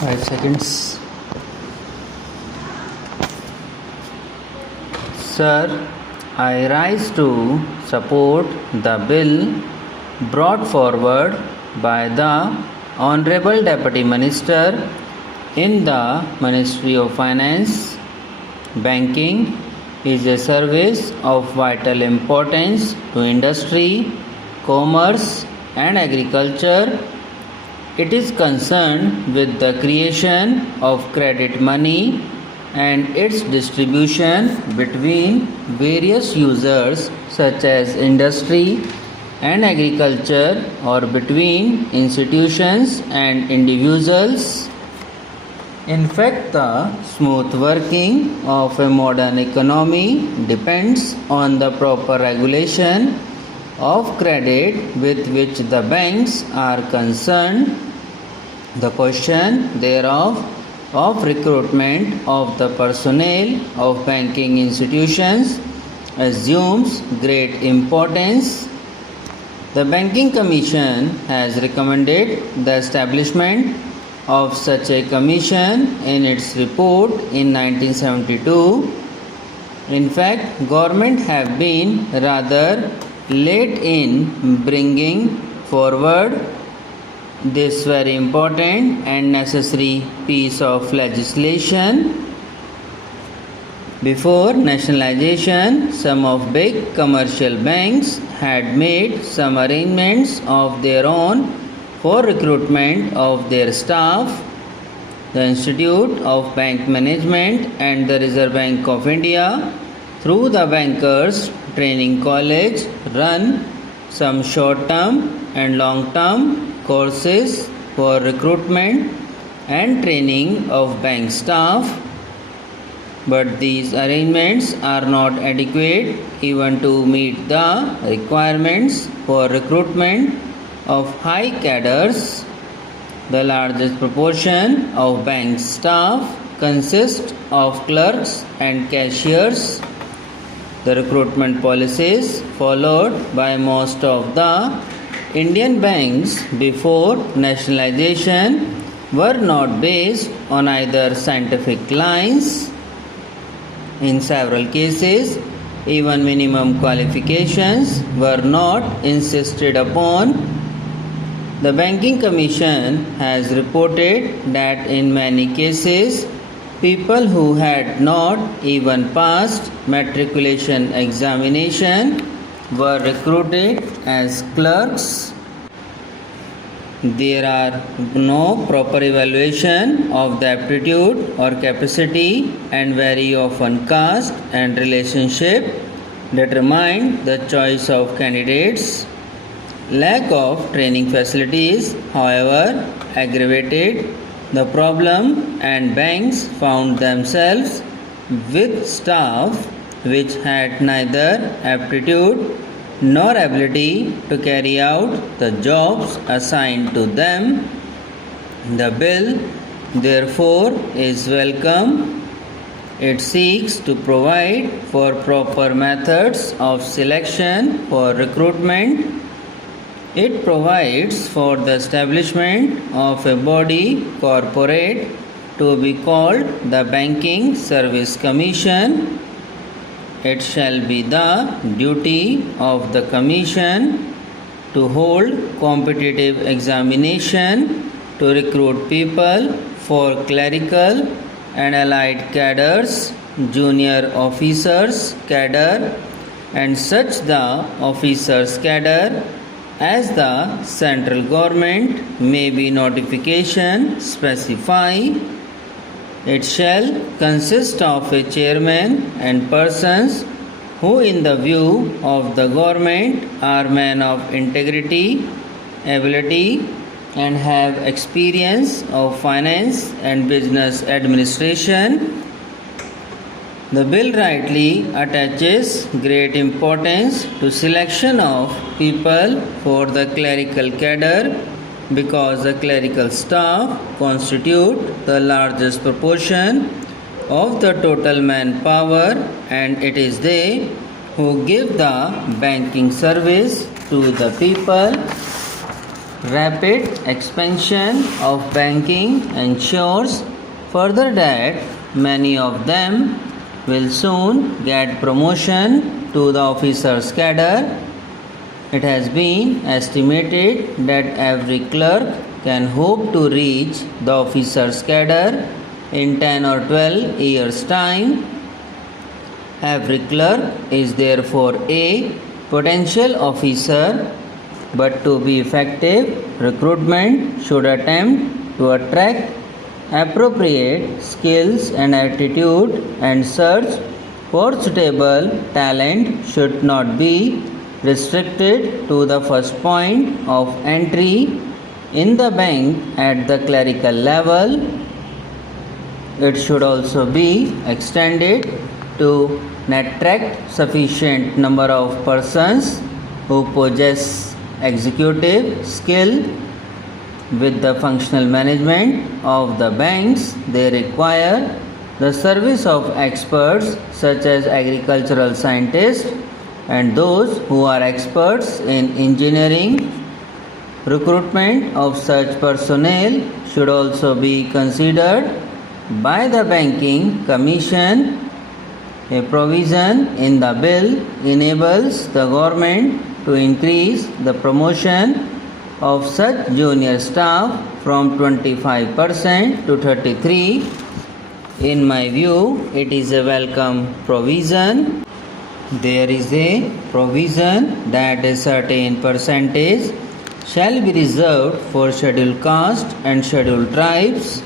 5 seconds. Sir, I rise to support the bill brought forward by the Honorable Deputy Minister in the Ministry of Finance. Banking is a service of vital importance to industry, commerce, and agriculture. It is concerned with the creation of credit money and its distribution between various users such as industry and agriculture or between institutions and individuals. In fact, the smooth working of a modern economy depends on the proper regulation of credit with which the banks are concerned. The question thereof of recruitment of the personnel of banking institutions assumes great importance. The Banking Commission has recommended the establishment of such a commission in its report in 1972. In fact, government have been rather late in bringing forward this very important and necessary piece of legislation. Before nationalization, some of big commercial banks had made some arrangements of their own for recruitment of their staff. The Institute of Bank Management and the Reserve Bank of India, through the Bankers Training College, run some short-term and long-term courses for recruitment and training of bank staff. But these arrangements are not adequate even to meet the requirements for recruitment of high cadres. The largest proportion of bank staff consists of clerks and cashiers. The recruitment policies followed by most of the Indian banks before nationalization were not based on either scientific lines. In several cases, even minimum qualifications were not insisted upon. The Banking Commission has reported that in many cases, people who had not even passed matriculation examination were recruited as clerks. There are no proper evaluation of the aptitude or capacity, and very often caste and relationship determine the choice of candidates. Lack of training facilities, however, aggravated the problem, and banks found themselves with staff which had neither aptitude nor ability to carry out the jobs assigned to them. The bill, therefore, is welcome. It seeks to provide for proper methods of selection for recruitment. It provides for the establishment of a body corporate to be called the Banking Service Commission. It shall be the duty of the Commission to hold competitive examination to recruit people for clerical and allied cadres, junior officers cadre, and such the officers cadre as the central government may be notification specify. It shall consist of a chairman and persons who in the view of the government are men of integrity, ability, and have experience of finance and business administration. The bill rightly attaches great importance to selection of people for the clerical cadre because the clerical staff constitute the largest proportion of the total manpower, and it is they who give the banking service to the people. Rapid expansion of banking ensures further that many of them will soon get promotion to the officer's cadre. It has been estimated that every clerk can hope to reach the officer's cadre in 10 or 12 years' time. Every clerk is therefore a potential officer, but to be effective, recruitment should attempt to attract appropriate skills and attitude, and search for suitable talent should not be restricted to the first point of entry in the bank at the clerical level. It should also be extended to attract sufficient number of persons who possess executive skill with the functional management of the banks. They require the service of experts such as agricultural scientists and those who are experts in engineering. Recruitment of such personnel should also be considered by the Banking Commission. A provision in the bill enables the government to increase the promotion of such junior staff from 25% to 33%. In my view, it is a welcome provision. There is a provision that a certain percentage shall be reserved for scheduled caste and scheduled tribes.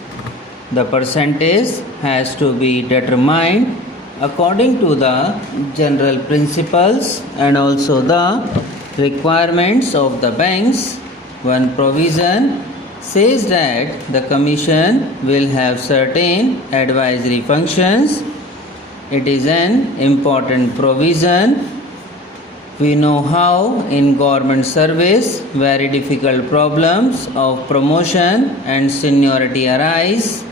The percentage has to be determined according to the general principles and also the requirements of the banks. One provision says that the commission will have certain advisory functions. It is an important provision. We know how in government service very difficult problems of promotion and seniority arise.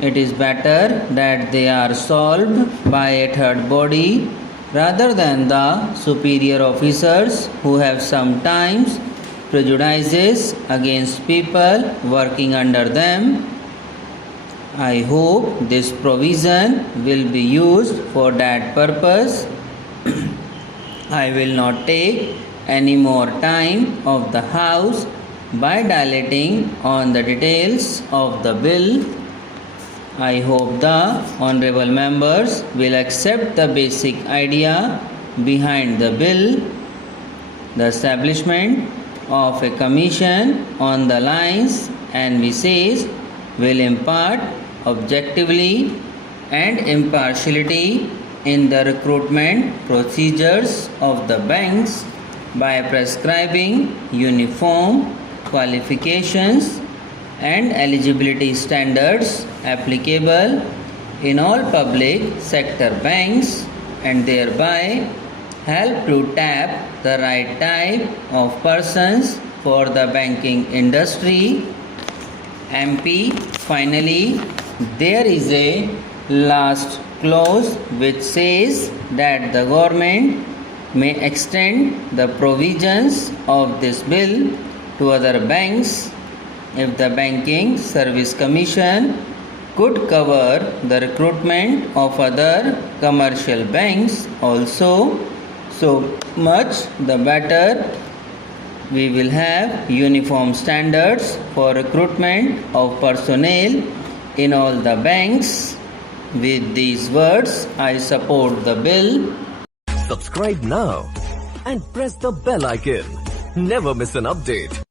It is better that they are solved by a third body rather than the superior officers who have sometimes prejudices against people working under them. I hope this provision will be used for that purpose. I will not take any more time of the House by dilating on the details of the bill. I hope the honorable members will accept the basic idea behind the bill. The establishment of a commission on the lines and basis will impart objectively and impartiality in the recruitment procedures of the banks by prescribing uniform qualifications and eligibility standards applicable in all public sector banks, and thereby help to tap the right type of persons for the banking industry. MP, finally, there is a last clause which says that the government may extend the provisions of this bill to other banks if the Banking Service Commission could cover the recruitment of other commercial banks also. So much the better. We will have uniform standards for recruitment of personnel in all the banks. With these words, I support the bill. Subscribe now and press the bell icon. Never miss an update.